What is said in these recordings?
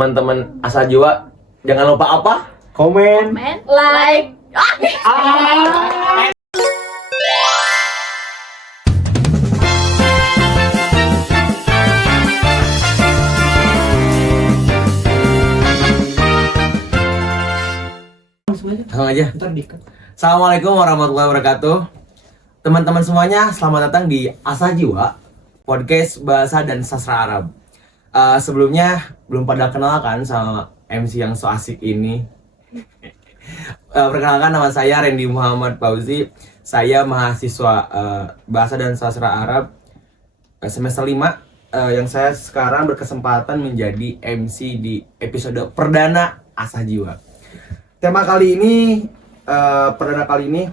teman-teman asal jiwa, jangan lupa apa? Komen, like. Langsung aja. Assalamualaikum warahmatullahi wabarakatuh. Teman-teman semuanya, selamat datang di Asa Jiwa, podcast bahasa dan sastra Arab. Sebelumnya belum pada kenal kan sama MC yang so asik ini. Perkenalkan, nama saya Randy Muhammad Fauzi. Saya mahasiswa bahasa dan sastra Arab semester 5 yang saya sekarang berkesempatan menjadi MC di episode perdana Asa Jiwa. Tema kali ini, perdana kali ini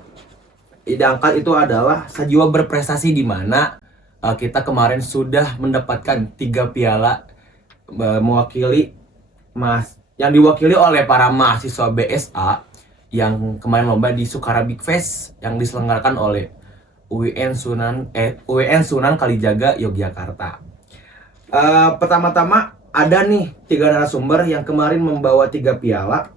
diangkat itu adalah Sajiwa berprestasi, di mana kita kemarin sudah mendapatkan 3 piala mewakili yang diwakili oleh para mahasiswa BSA yang kemarin lomba di Sukarabik Fest yang diselenggarakan oleh UIN Sunan Kalijaga Yogyakarta. Pertama-tama ada nih 3 narasumber yang kemarin membawa 3 piala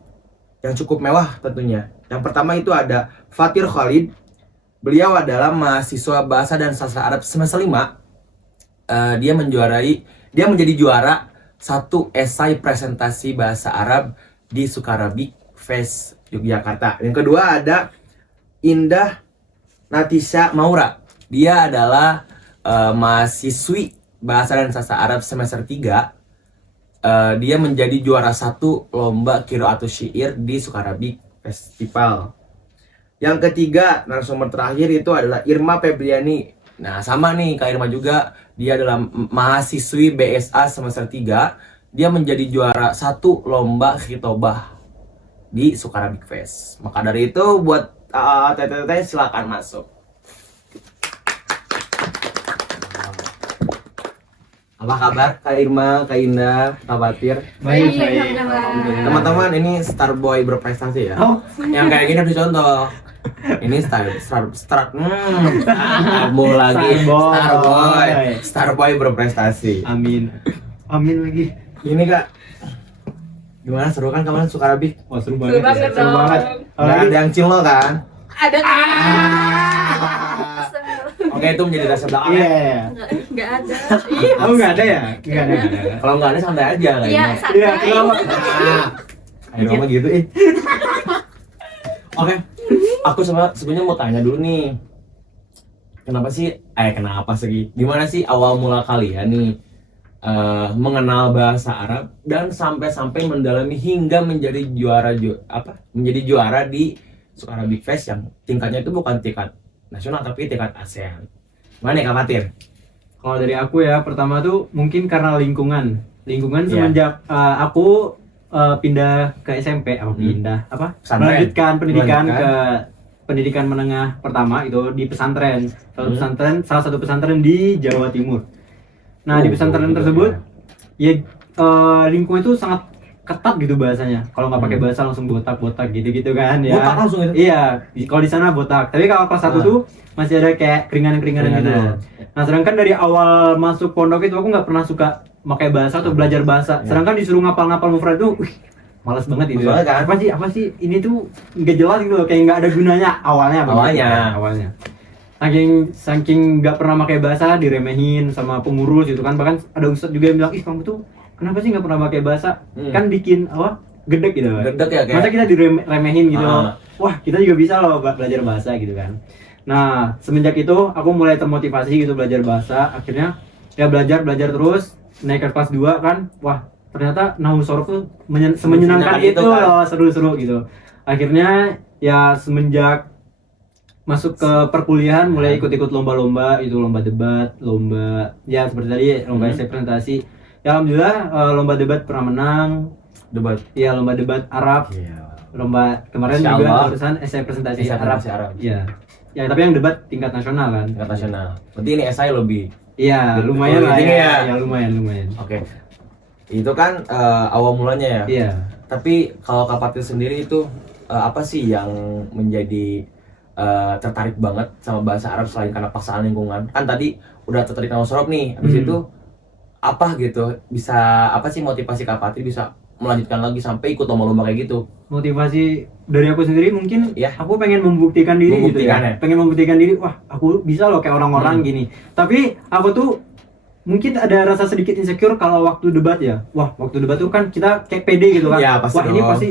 yang cukup mewah tentunya. Yang pertama itu ada Fatir Khalid. Beliau adalah mahasiswa bahasa dan sastra Arab semester 5. Dia menjadi juara 1 esai presentasi bahasa Arab di Sukarabik Fest Yogyakarta. Yang kedua ada Indah Natisha Maura. Dia adalah mahasiswi bahasa dan sastra Arab semester 3. Dia menjadi juara 1 lomba Qiraatus Syair di Sukarabik Festival. Yang ketiga, narasumber terakhir itu adalah Irma Febriani. Nah, sama nih Kak Irma juga. Dia adalah mahasiswi BSA semester 3. Dia menjadi juara 1 lomba khitobah di Sukarabik Fest. Maka dari itu buat teteh silakan masuk. Apa kabar Kak Irma, Kak Indah, Kak Fatir? baik. Teman-teman, ini Starboy berprestasi ya. Oh. Yang kayak gini harus dicontoh. Ini Starboy berprestasi. Amin lagi. Ini Kak, gimana, seru kan kemarin Sukarabik? Wah, seru Seru banget. banget Seru dong. banget. Nggak ada yang cinlo kan? Ada. Oke, itu menjadi rasa belakang Iya. ya. Enggak ada. Oh, enggak ada ya? Enggak ada. Kalau nggak ada santai aja Kak Iya, Irma. Iya, santai. kenapa? Ayo ngomong gitu Oke, aku sebenarnya mau tanya dulu nih. Kenapa sih? Gimana sih awal mula kalian nih mengenal bahasa Arab dan sampai mendalami hingga menjadi juara di Sukarabik Fest yang tingkatnya itu bukan tingkat nasional tapi tingkat ASEAN. Mana nih Kak Fatir? Kalau dari aku ya, pertama tuh mungkin karena lingkungan Iya. semenjak aku pindah ke SMP, Pesantren. melanjutkan pendidikan Melanjutkan. ke pendidikan menengah pertama itu di pesantren. Salah satu pesantren di Jawa Timur. Nah, di pesantren tersebut ya lingkungan itu sangat ketat gitu bahasanya. Kalau nggak pakai bahasa langsung botak gitu kan ya. Botak langsung itu? Iya, kalau di sana botak. Tapi kalau kelas 1 tuh masih ada kayak keringanan gitu. Nah, sedangkan dari awal masuk pondok itu aku nggak pernah suka pakai bahasa atau belajar bahasa. Sedangkan disuruh ngapal mufrad itu, malas banget itu. Malas kan? Apa sih ini tuh nggak jelas gitu loh, kayak nggak ada gunanya awalnya. Saking nggak pernah pakai bahasa, diremehin sama pengurus gitu kan. Bahkan ada ustadz juga yang bilang, ih kamu tuh kenapa sih nggak pernah pakai bahasa? Kan bikin gedek gitu. Gedek ya kayak. Masa kita diremehin gitu. Ah. Wah, kita juga bisa loh belajar bahasa gitu kan. Nah, semenjak itu aku mulai termotivasi gitu belajar bahasa. Akhirnya ya belajar terus, naik ke kelas 2 kan. Wah, ternyata nahwu sorof tuh semenyenangkan itu kan? loh, seru-seru gitu. Akhirnya ya semenjak masuk ke perkuliahan mulai ikut-ikut lomba-lomba, itu lomba debat, lomba ya seperti tadi lomba esai presentasi. Ya alhamdulillah lomba debat pernah menang. Iya, lomba debat Arab. Lomba kemarin Insya juga Allah. barusan esai presentasi Esai Arab. presentasi Arab. Iya. Ya, tapi yang debat tingkat nasional kan. Tingkat nasional. Berarti ini SI lebih. Iya, Lebih lumayan lah tinggi ya. ya? Ya lumayan. Oke. Itu kan awal mulanya ya. Iya. Tapi kalau Kak Fatir sendiri itu apa sih yang menjadi tertarik banget sama bahasa Arab selain karena paksaan lingkungan? Kan tadi udah tertarik sama sorop nih. Habis itu apa gitu, bisa apa sih motivasi Kak Patri bisa melanjutkan lagi sampai ikut lomba-lomba kayak gitu? Motivasi dari aku sendiri mungkin Iya. aku pengen membuktikan diri gitu Membuktikan ya. ya? Pengen membuktikan diri, wah aku bisa loh kayak orang-orang gini. Tapi aku tuh mungkin ada rasa sedikit insecure kalau waktu debat ya. Wah, waktu debat tuh kan kita kayak pede gitu kan. Ya, pasti Wah, ini dong. pasti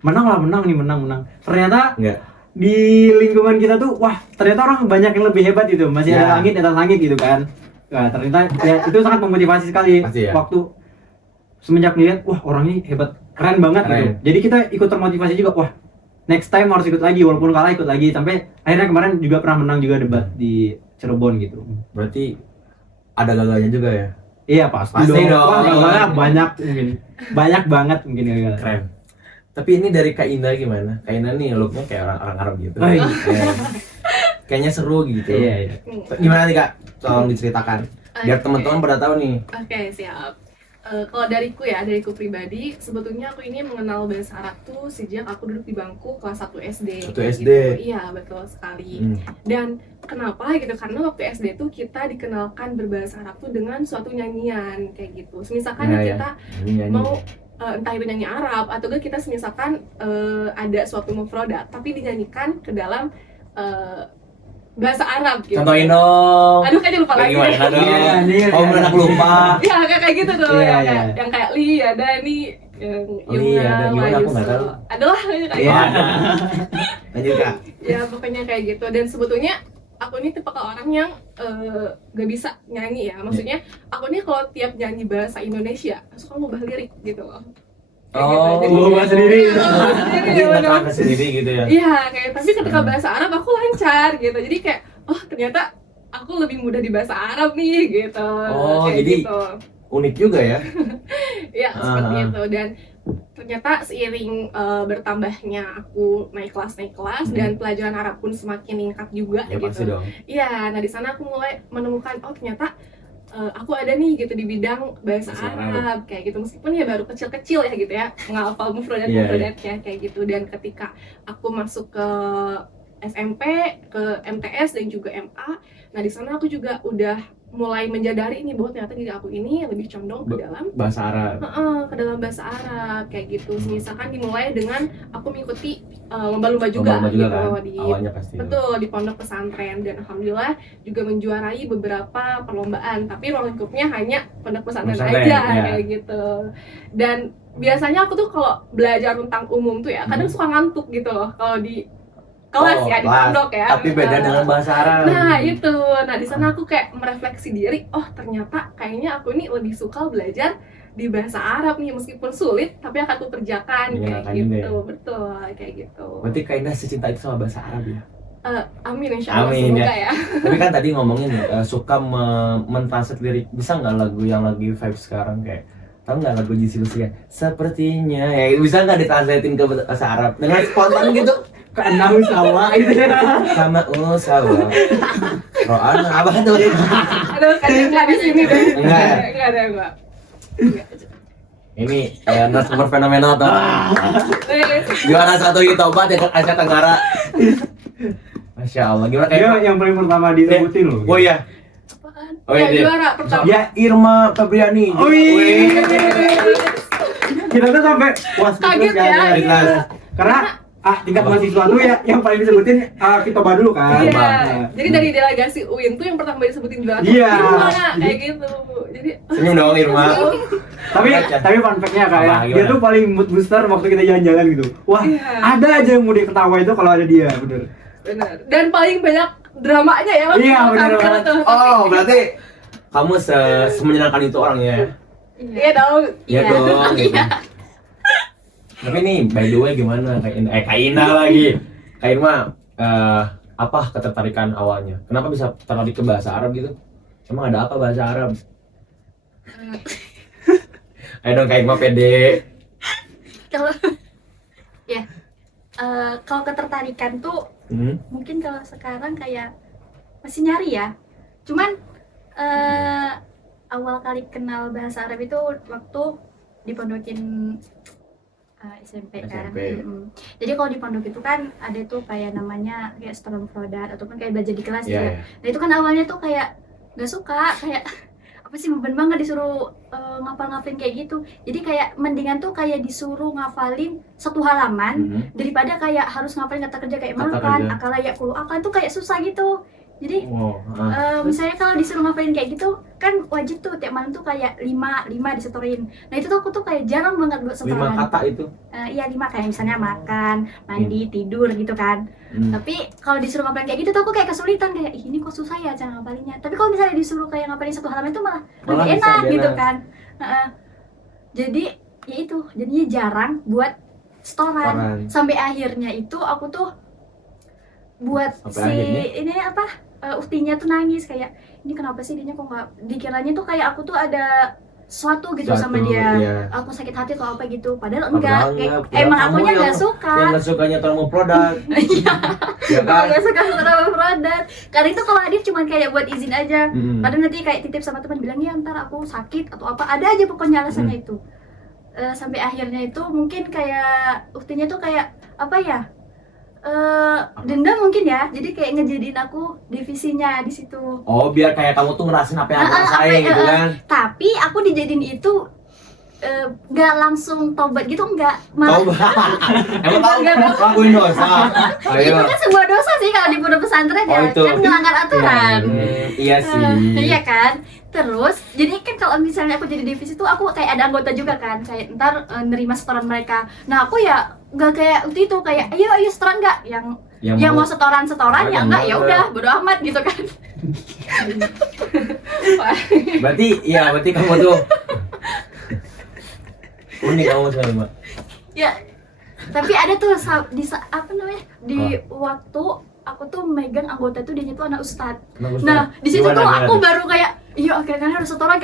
menang lah, menang. Ternyata Enggak. di lingkungan kita tuh, wah ternyata orang banyak yang lebih hebat gitu. Masih Ya. ada langit di atas langit gitu kan. Nah, ternyata ya itu sangat memotivasi sekali. Pasti ya. Waktu semenjak ngeliat, wah orang ini hebat, keren banget gitu. Keren. Jadi kita ikut termotivasi juga, wah next time harus ikut lagi, walaupun kalah ikut lagi. Sampai akhirnya kemarin juga pernah menang juga debat di Cirebon gitu. Berarti ada gagalnya juga ya? Iya pasti, Pasti dong. Wah, gagalnya banyak mungkin, banyak banget mungkin gagal. Keren. Tapi ini dari Kak Indah gimana? Kak Indah nih looknya kayak orang Arab gitu. Oh, iya. Kayaknya seru gitu. Iya. Gimana nih Kak? Tolong diceritakan. Biar Oke. teman-teman pada tahu nih. Oke, siap. Kalau dariku pribadi, sebetulnya aku ini mengenal bahasa Arab tuh sejak aku duduk di bangku kelas 1 SD. 1 kayak SD. Gitu. Iya, betul sekali. Hmm. Dan kenapa gitu? Karena waktu SD tuh kita dikenalkan berbahasa Arab tuh dengan suatu nyanyian kayak gitu. Misalkan Ya, ya. kita Nyanyi. mau entah itu nyanyi Arab atau enggak kita misalkan ada suatu mufradat tapi dinyanyikan ke dalam bahasa Arab gitu. Contohin dong. Aduh, kayaknya lupa lagi. Gimana dong? Iya, nih, Oh, iya. aku lupa. Ya kayak gitu tuh, Iya, yang, iya. yang kayak Li ada nih, yang Li ada, gimana aku nggak tahu. Adalah kayak Iya. gitu. Lanjut Kak. Ya pokoknya kayak gitu. Dan sebetulnya aku ini tipe orang yang gak bisa nyanyi ya. Maksudnya aku ini kalau tiap nyanyi bahasa Indonesia suka ngubah lirik gitu loh. Kayak Oh, gitu. ngubah sendiri. Jadi Iya, nggak tahu sendiri gitu ya. Iya, kayak tapi ketika bahasa Arab aku lancar gitu. Jadi kayak oh ternyata aku lebih mudah di bahasa Arab nih gitu. Oh, Kayak jadi gitu. unik juga ya. Ya seperti Ah. itu. Dan ternyata seiring bertambahnya aku naik kelas dan pelajaran Arab pun semakin meningkat juga Ya pasti gitu. dong. Iya, nah di sana aku mulai menemukan oh ternyata aku ada nih gitu di bidang bahasa Bahasa Arab kayak gitu, meskipun ya baru kecil-kecil ya gitu ya menghafal Iya, mufradat-mufradatnya kayak gitu. Dan ketika aku masuk ke SMP, ke MTS dan juga MA, nah di sana aku juga udah mulai menjadari nih bahwa ternyata diri aku ini lebih condong ke dalam Bahasa Arab. ke dalam bahasa Arab kayak gitu. Misalkan dimulai dengan aku mengikuti lomba-lomba juga, Lomba-lomba juga gitu kan. di Awalnya pasti. betul di pondok pesantren, dan alhamdulillah juga menjuarai beberapa perlombaan, tapi ruang lingkupnya hanya pondok pesantren Pesantren, aja ya. kayak gitu. Dan biasanya aku tuh kalau belajar tentang umum tuh ya kadang suka ngantuk gitu loh kalau di kelas Oh, ya, di kelas. pondok ya. Tapi beda dengan bahasa Arab. Nah itu, nah di sana aku kayak merefleksi diri, oh ternyata kayaknya aku ini lebih suka belajar di bahasa Arab nih, meskipun sulit tapi akan aku kerjakan kayak Menyenangkan juga gitu, ya. betul kayak gitu. Berarti Kak Indah secinta itu sama bahasa Arab ya. Amin insya Allah, Amin, semoga ya. ya. Tapi kan tadi ngomongin suka mentranslate lirik. Bisa nggak lagu yang lagi vibe sekarang kayak tahu nggak lagu Jisi Lusian? Sepertinya ya bisa nggak ditranslatein ke bahasa Arab dengan spontan gitu? Keenam sawah itu. Sama usawa. Roan apa tuh? Aduh, kayaknya nggak di sini deh. Enggak ya? Nggak ada enggak. Ini narasumber fenomenal tuh. Juara satu Yotobat ya Asia Tenggara. Masya Allah. Gimana Dia kayak? yang paling pertama disebutin loh. Oh iya. Apaan? Oh, iya, Ya, dia. juara pertama. Ya Irma Febriani. Oh, iya. Kita tuh sampai wah Kaget speechless ya, kan. iya. Karena tingkat mahasiswa tuh ya yang paling disebutin Kitoba dulu kan. Iya. Nah, Jadi dari delegasi UIN tuh yang pertama disebutin juara tuh Iya. Irma, kayak gitu. Jadi Senyum dong Irma. tapi fun fact-nya kayak Apa, dia gimana? tuh paling mood booster waktu kita jalan-jalan gitu. Wah, Iya. ada aja yang mau dia ketawa itu kalau ada dia, bener. benar. Dan paling banyak dramanya ya waktu Iya, itu benar tampil banget. tuh. Oh berarti kamu semenyenangkan itu orangnya ya? Iya dong. Iya dong. Gitu. Tapi nih by the way gimana Kak Indah lagi? Kak Irma apa ketertarikan awalnya? Kenapa bisa tertarik ke bahasa Arab gitu? Emang ada apa bahasa Arab? Ayo dong Kak Irma pede. Kalau ya kalau ketertarikan tuh mungkin kalau sekarang kayak masih nyari ya, cuman awal kali kenal bahasa Arab itu waktu dipondokin SMP kan. SMP. Jadi kalau di pondok itu kan ada tuh kayak namanya kayak Storm Product ataupun kayak belajar di kelas Iya. gitu. Iya. Nah itu kan awalnya tuh kayak nggak suka, kayak apa sih, beban banget disuruh ngafalin kayak gitu. Jadi kayak mendingan tuh kayak disuruh ngafalin satu halaman daripada kayak harus ngafalin kata kerja kayak Kata makan, kerja. akal layak kulu akal tuh kayak susah gitu. Jadi Wow. misalnya kalau disuruh ngafalin kayak gitu kan wajib tuh tiap malam tuh kayak 5 disetorin. Nah itu tuh aku tuh kayak jarang banget buat 5 setoran. kata itu. Iya 5, kayak misalnya makan, mandi, tidur gitu kan. Tapi kalau disuruh ngapalin kayak gitu tuh aku kayak kesulitan, kayak "Ih, ini kok susah ya cara ngapalinnya." Tapi kalau misalnya disuruh kayak ngapalin satu halaman itu malah Malah lebih bisa, enak lebih gitu enak. kan. Jadi ya itu, jadinya jarang buat setoran. Setoran. Sampai akhirnya itu aku tuh buat Sampai si akhirnya? ini apa uktinya tuh nangis kayak, ini kenapa sih dia kok nggak, dikiranya tuh kayak aku tuh ada sesuatu gitu sama Suatu, dia, iya. aku sakit hati atau apa gitu, padahal Padahal enggak, enggak, kayak, emang kamu akunya yang- nggak suka. Yang nggak sukanya terlalu produk. Iya, Ya aku kan? nggak suka sama produk. Kadang itu kalau hadir cuman kayak buat izin aja. Kadang nanti kayak titip sama teman bilang ya ntar aku sakit atau apa, ada aja pokoknya alasannya itu. Sampai akhirnya itu mungkin kayak uktinya tuh kayak apa ya, dendam mungkin ya, jadi kayak ngejadiin aku divisinya di situ. Oh, biar kayak kamu tuh ngerasain apa yang aku Apa rasain ya, gitu kan. Tapi aku dijadiin itu nggak langsung tobat gitu, nggak Tahu emang tahu lakuin dosa. itu Ayo. kan sebuah dosa sih kalau di pondok pesantren Oh, ya, itu. kan melanggar aturan. Iya sih. Iya kan. Terus jadi kan kalau misalnya aku jadi divisi tuh aku kayak ada anggota juga kan, kayak ntar nerima setoran mereka. Nah aku ya nggak kayak waktu itu kayak ayo setoran nggak, yang mau setoran ya enggak, ya udah bodo amat gitu kan. berarti kamu tuh unik kamu sekali, Mbak. Ya tapi ada tuh apa namanya di waktu aku tuh megang anggota tuh, dia tuh anak ustadz. Nah di situ tuh aku baru kayak iya akhirnya harus setoran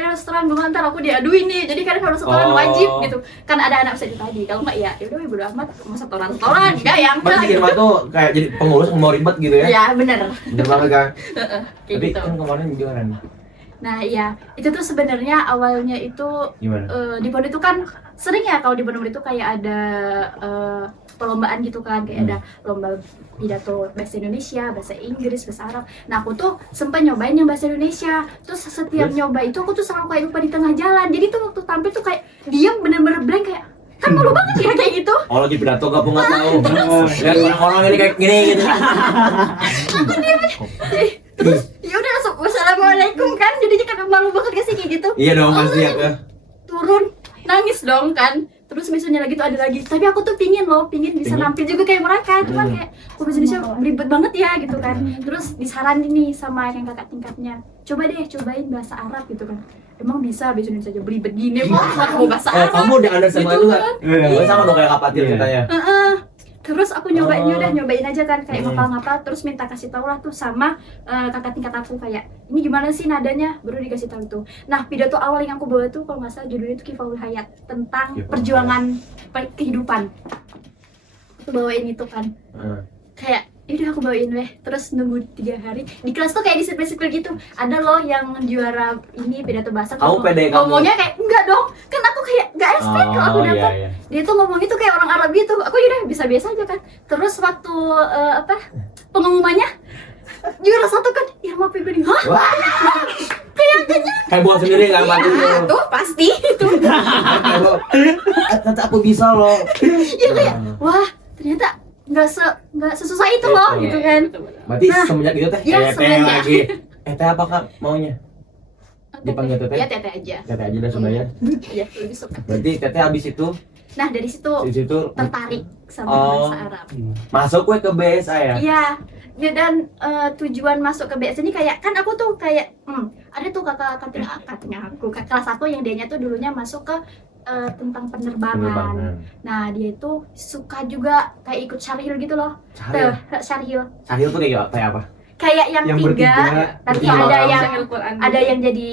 gue ntar aku diaduin nih, jadi kadang harus setoran wajib gitu kan, ada anak ustadz tadi. Kalau nggak ya udah bodo amat, mau setoran enggak ya enggak. Berarti Irma tuh kayak jadi pengurus mau ribet gitu ya? Ya bener Bener banget kan? kayak Tapi gitu. kan kemarin juara nih. Nah iya, itu tuh sebenarnya awalnya itu Gimana? di pondok itu kan sering ya, kalau di pondok itu kayak ada perlombaan gitu kan, kayak ada lomba pidato bahasa Indonesia, bahasa Inggris, bahasa Arab. Nah aku tuh sempat nyobain yang bahasa Indonesia, terus setiap nyoba itu aku tuh selalu kayak lupa di tengah jalan. Jadi tuh waktu tampil tuh kayak diam, bener-bener blank, kayak kan malu banget ya kayak gitu. Oh lagi pidato gak nggak tahu. Lihat orang-orang ini kayak gini gitu. Terus ya udah langsung wassalamualaikum kan, jadinya kan malu banget gak sih kayak gitu. Iya dong pasti ya kan. Turun nangis dong kan, terus misalnya lagi tuh ada lagi, tapi aku tuh pingin bisa Pingin? nampil juga kayak mereka, cuman kayak kok bahasa Indonesia ribet banget ya gitu kan. Terus disaranin nih sama yang kakak tingkatnya, cobain bahasa Arab gitu kan. Emang bisa bahasa Indonesia aja beribet gini kok, nggak mau bahasa Oh Arab kamu udah ada sama gitu itu kan. kan? Gue sama dong kayak kapatir Iya. ceritanya. Terus aku nyobain, Oh. nyobain aja kan, kayak ngapal-ngapal, terus minta kasih tau lah tuh sama kakak tingkat aku, kayak ini gimana sih nadanya, baru dikasih tahu tuh. Nah pidato awal yang aku bawa tuh kalau nggak salah judulnya tuh Kifaul Hayat, tentang Kifaul perjuangan kehidupan. Aku bawain itu kan, kayak yaudah aku bawain weh, terus nunggu 3 hari di kelas tuh kayak disipil-sipil gitu, ada loh yang juara ini pidato bahasa. Kamu pede kamu? ngomongnya kayak enggak dong, kan aku kayak nggak expect kalau aku dapet. iya. Dia tuh ngomong itu kayak orang Arab gitu, aku yaudah biasa-biasa aja kan. Terus waktu pengumumannya juara 1 kan, Irma Febriani, hah? Wah. Kayak buat sendiri nggak bantu Ah, tuh. tuh pasti itu. Ternyata aku bisa loh. Iya kayak, wah ternyata nggak sesusah itu loh Iya. gitu kan. Berarti Nah, semenjak itu teh iya, teh semenjak. lagi. Teh apa kak maunya? Dipanggil teteh? Iya teteh aja. Teteh aja dah Surabaya. Iya lebih suka. Berarti teteh habis itu Nah dari situ di situ tertarik sama Oh. bahasa Arab. masuk gue ke BSA ya. Iya, ya, dan tujuan masuk ke BS ini kayak kan aku tuh kayak ada tuh kakaknya aku kakak kelas 1 yang dianya tuh dulunya masuk ke tentang penerbangan. Nah dia itu suka juga kayak ikut syarhil gitu loh. Sahil. Syarhil Sahil tuh kayak apa? kayak yang Yang 3, bertiga, nanti bertiga ada orang. yang Al-Quran jadi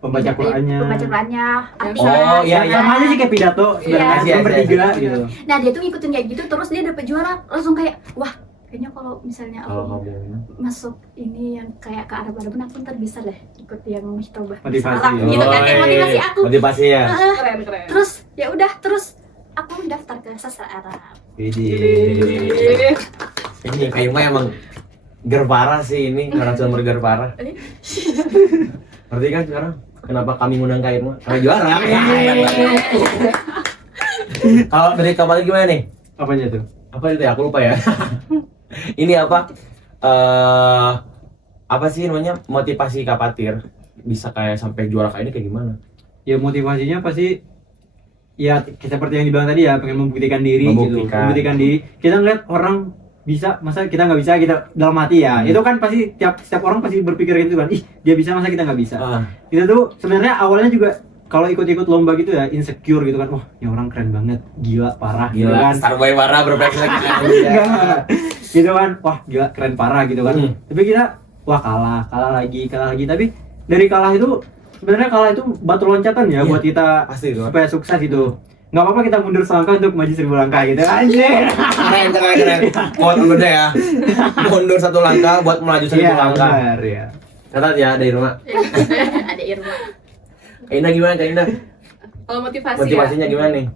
Pembaca Qurannya. pembaca Qurannya, artinya. Oh, iya, iya. Sama aja sih kayak pidato sebenarnya, Iya. cuma bertiga gitu. Nah dia tuh ngikutin kayak gitu, terus dia dapet juara, langsung kayak wah kayaknya kalau misalnya Kalau aku kamu masuk ini yang kayak ke Arab-Araban, aku ntar bisa deh ikut yang Muhtobah Motivasi. Arab gitu kan, kayak iya, motivasi iya. aku. Motivasi ya. Heeh. keren. Terus ya udah, terus aku daftar ke sastra Arab. Widih. Ini kayak mah emang ger parah sih ini narasumber ger parah. Ngerti kan sekarang? Kenapa kami ngundang Kak Irma? Karena juara. Kalau dari Kamal gimana nih? Apanya tuh? Apa itu ya? Aku lupa ya. Ini apa? Apa sih namanya? Motivasi Kak Fatir bisa kayak sampai juara kayak ini kayak gimana? Ya motivasinya pasti ya seperti yang dibilang tadi ya, pengen membuktikan diri gitu. Membuktikan diri. Kita ngeliat orang bisa, masa kita nggak bisa, kita dalam hati ya. Itu kan pasti setiap orang pasti berpikir gitu kan. Ih, dia bisa, masa kita nggak bisa. Kita tuh sebenarnya awalnya juga kalau ikut-ikut lomba gitu ya insecure gitu kan. Wah, ini orang keren banget, gila parah gitu kan. Starboy parah berprestasi lagi. Gitu kan. Wah, gila keren parah gitu kan. Tapi kita wah kalah lagi. Tapi dari kalah itu sebenarnya kalah itu batu loncatan ya buat kita pasti itu. Supaya sukses gitu. Nggak apa-apa kita mundur selangkah untuk maju 1000 langkah gitu. Anjir. Keren. Buat beda ya. Mundur 1 langkah buat melaju 1000 langkah. Benar ya. Catat ya dari rumah. Ada Irma. Kak Indah gimana Kak Indah? Kalau Motivasinya gimana nih?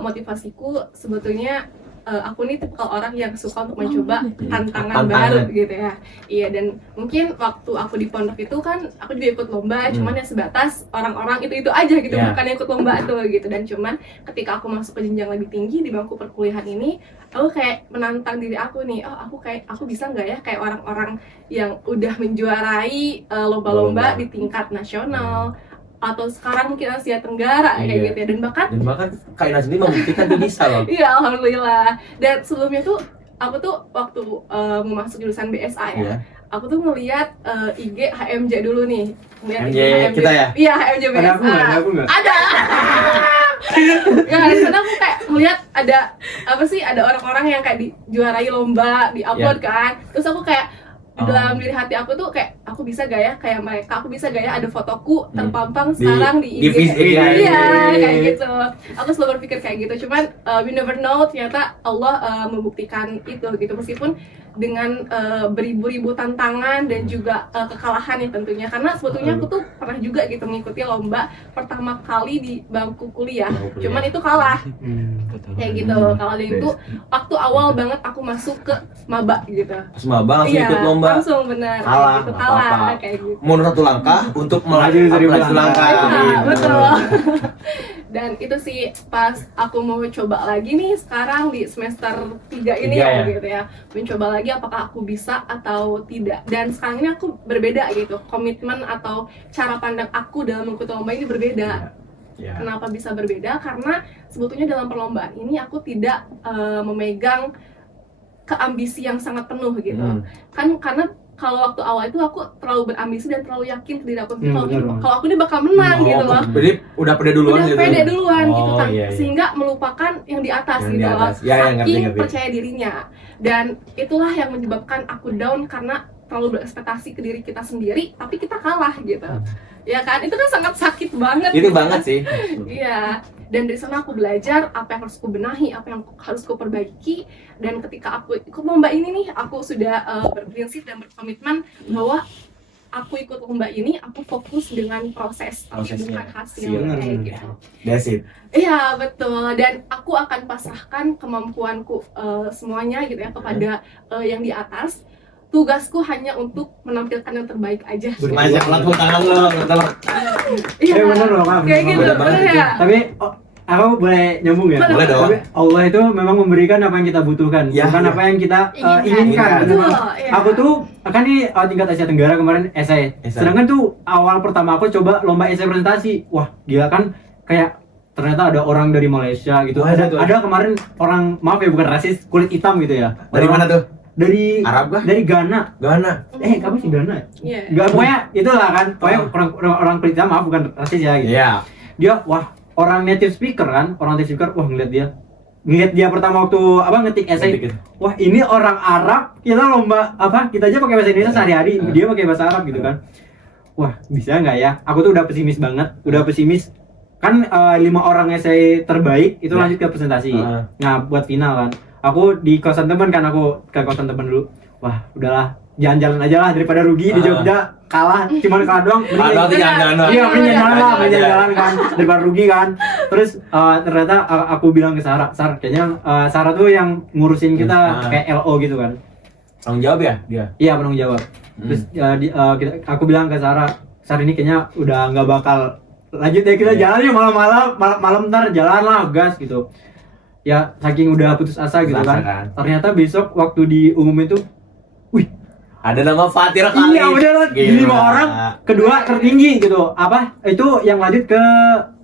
Motivasiku sebetulnya aku nih tipikal orang yang suka untuk mencoba tantangan Tantangan. baru gitu ya. Iya, dan mungkin waktu aku di pondok itu kan aku juga ikut lomba, cuman ya sebatas orang-orang itu aja gitu, bukan yang ikut lomba tuh gitu. Dan cuman ketika aku masuk ke jenjang lebih tinggi di bangku perkuliahan ini, aku kayak menantang diri aku nih, aku bisa nggak ya kayak orang-orang yang udah menjuarai lomba-lomba di tingkat nasional atau sekarang mungkin Asia Tenggara kayak gitu ya. Dan bahkan Kak Indah sendiri membuktikan dia bisa loh. iya, alhamdulillah. Dan sebelumnya tuh aku tuh waktu mau masuk jurusan BSA ya, aku tuh ngeliat IG HMJ dulu nih. Ngeliat HMJ kita ya? Iya, HMJ BSA. Ada aku nggak? Ada. Ya, di sana aku kayak ngeliat ada apa sih, ada orang-orang yang kayak dijuarai lomba, di-upload kan. Terus aku kayak dalam diri hati aku tuh kayak aku bisa gak ya kayak mereka, aku bisa gak ya ada fotoku terpampang sekarang di IG. Iya, kayak gitu. Aku selalu berpikir kayak gitu. Cuman we never know, ternyata Allah membuktikan itu gitu, meskipun dengan beribu-ribu tantangan dan juga kekalahan ya tentunya. Karena sebetulnya aku tuh pernah juga gitu mengikuti lomba pertama kali di bangku kuliah. Cuman itu kalah. Kayak gitu. Kalau ada itu waktu awal banget aku masuk ke maba gitu. Pas maba langsung ikut lomba. Langsung benar. Kalah, gitu, nggak apa-apa. kayak gitu. Mundur 1 langkah untuk melaju 1000 langkah. Iya, betul. Dan itu sih pas aku mau coba lagi nih sekarang di semester 3 ini ya? gitu ya. Mencoba lagi apakah aku bisa atau tidak. Dan sekarang ini aku berbeda gitu. Komitmen atau cara pandang aku dalam mengikuti lomba ini berbeda. Kenapa bisa berbeda? Karena sebetulnya dalam perlombaan ini aku tidak memegang keambisi yang sangat penuh gitu. Kan karena kalau waktu awal itu aku terlalu berambisi dan terlalu yakin ke diri aku kalau aku ini bakal menang gitu loh. Jadi udah pede duluan gitu. Pede duluan gitu kan. Iya. Sehingga melupakan yang di atas Yang gitu di loh. atas. Ya, Saking ngerti. percaya dirinya. Dan itulah yang menyebabkan aku down karena terlalu berekspektasi ke diri kita sendiri tapi kita kalah gitu. Ya kan? Itu kan sangat sakit banget. Itu gitu. banget sih. Iya. Dan dari sana aku belajar apa yang harus aku benahi, apa yang harus aku perbaiki. Dan ketika aku ikut lomba ini nih, aku sudah berprinsip dan berkomitmen bahwa aku ikut lomba ini, aku fokus dengan proses, tapi bukan hasil kayak gitu. That's it. Iya, betul. Dan aku akan pasrahkan kemampuanku semuanya gitu ya kepada yang di atas. Tugasku hanya untuk menampilkan yang terbaik aja. Banyak lagu tangan lo, betul. Iya, bener loh, Kak. kayak gitu, bener ya. Tapi aku boleh nyambung ya? Boleh dong. Tapi Allah itu memang memberikan apa yang kita butuhkan, bukan apa yang kita inginkan. Betul, iya. Aku tuh kan di tingkat Asia Tenggara kemarin esai. Sedangkan tuh awal pertama aku coba lomba esai presentasi. Wah, gila kan, kayak ternyata ada orang dari Malaysia gitu. Ada kemarin orang, maaf ya bukan rasis, kulit hitam gitu ya. Dari mana tuh? Dari Arab kah? Dari Ghana. Apa sih Ghana? Iya. Gak, pokoknya itulah kan. Pokoknya orang kulit hitam, maaf bukan rasis ya gitu. Iya. Dia wah, orang native speaker kan, wah ngeliat dia pertama waktu ngetik essay. Wah, ini orang Arab, kita lomba kita aja pakai bahasa Indonesia sehari-hari, dia pakai bahasa Arab gitu kan. Wah, bisa nggak ya? Aku tuh udah pesimis banget, kan 5 orang essay terbaik itu lanjut ke presentasi. Nah, buat final kan, aku di kosan teman kan, aku ke kosan teman dulu. Wah, udahlah, jalan-jalan aja lah daripada rugi di Jogja, cuman kalah doang. Mending jalan-jalan kan, daripada rugi kan. Terus ternyata aku bilang ke Sarah, kayaknya Sarah tuh yang ngurusin kita kayak LO gitu kan. Tanggung jawab ya dia? Iya, penanggung jawab. Terus aku bilang ke Sarah, besar ini kayaknya udah nggak bakal lanjut ya, kita jalan yuk malam ntar jalan lah gas gitu. Ya saking udah putus asa gitu Putus asa kan. kan. Ternyata besok waktu diumumin tuh, wih, Ada nama Fatir kali. iya beneran, Gila. 5 orang, kedua tertinggi gitu. Apa? Itu yang lanjut ke